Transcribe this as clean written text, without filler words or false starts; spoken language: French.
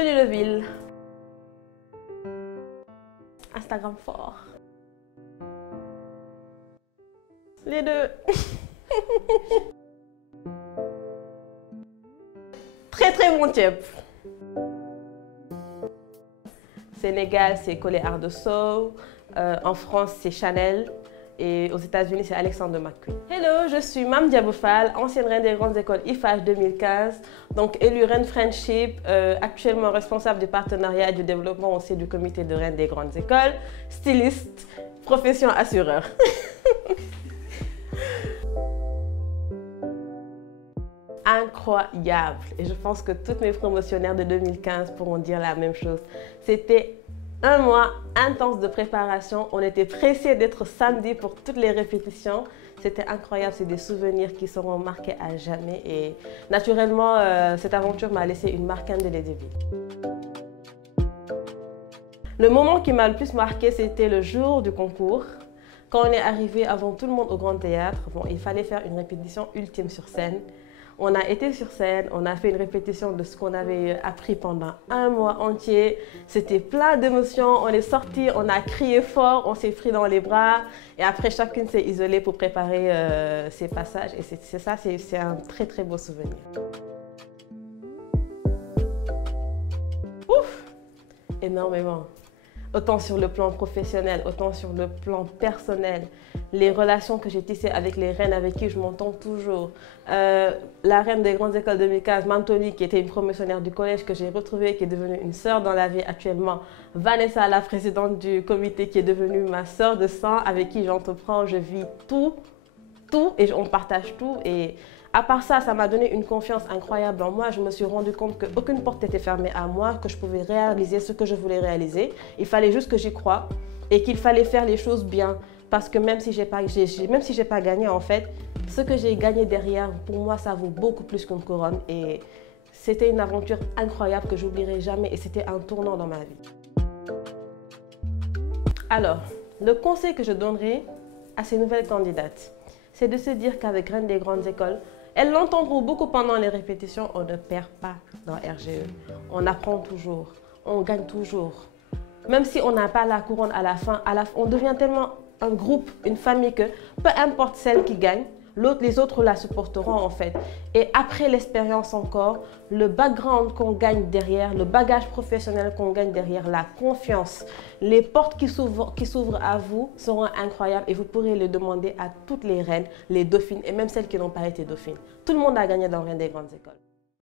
Tenue de ville. Instagram fort. Les deux. Très bon type. Sénégal, c'est Collet Art de Sceaux. En France, c'est Chanel. Et aux États-Unis, c'est Alexander McQueen. Hello, je suis Mame Diabou Fall, ancienne reine des grandes écoles IFAGE 2015, donc élue reine Friendship, actuellement responsable du partenariat et du développement aussi du comité de reine des grandes écoles, styliste, profession assureur. Incroyable, et je pense que toutes mes promotionnaires de 2015 pourront dire la même chose. C'était un mois intense de préparation, on était pressés d'être samedi pour toutes les répétitions. C'était incroyable, c'est des souvenirs qui seront marqués à jamais et naturellement, cette aventure m'a laissé une marque indélébile. Le moment qui m'a le plus marqué, c'était le jour du concours. Quand on est arrivé avant tout le monde au Grand Théâtre, bon, il fallait faire une répétition ultime sur scène. On a été sur scène, on a fait une répétition de ce qu'on avait appris pendant un mois entier. C'était plein d'émotions, on est sortis, on a crié fort, on s'est pris dans les bras. Et après, chacune s'est isolée pour préparer ses passages. Et c'est un très beau souvenir. Ouf! Énormément. Autant sur le plan professionnel, autant sur le plan personnel. Les relations que j'ai tissées avec les reines avec qui je m'entends toujours. La reine des grandes écoles 2015, Mantoni, qui était une promotionnaire du collège que j'ai retrouvée, qui est devenue une sœur dans la vie actuellement. Vanessa, la présidente du comité, qui est devenue ma sœur de sang, avec qui j'entreprends, je vis tout et on partage tout. Et à part ça, ça m'a donné une confiance incroyable en moi. Je me suis rendu compte qu'aucune porte n'était fermée à moi, que je pouvais réaliser ce que je voulais réaliser. Il fallait juste que j'y croie et qu'il fallait faire les choses bien. Parce que même si j'ai pas gagné, en fait, ce que j'ai gagné derrière, pour moi, ça vaut beaucoup plus qu'une couronne. Et c'était une aventure incroyable que j'oublierai jamais et c'était un tournant dans ma vie. Alors, le conseil que je donnerai à ces nouvelles candidates, c'est de se dire qu'avec Reine des grandes écoles, elles l'entendront beaucoup pendant les répétitions, on ne perd pas dans RGE. On apprend toujours, on gagne toujours. Même si on n'a pas la couronne à la fin, on devient tellement un groupe, une famille que peu importe celle qui gagne, les autres la supporteront en fait. Et après l'expérience encore, le background qu'on gagne derrière, le bagage professionnel qu'on gagne derrière, la confiance, les portes qui s'ouvrent à vous seront incroyables et vous pourrez le demander à toutes les reines, les dauphines et même celles qui n'ont pas été dauphines. Tout le monde a gagné dans Reine des grandes écoles.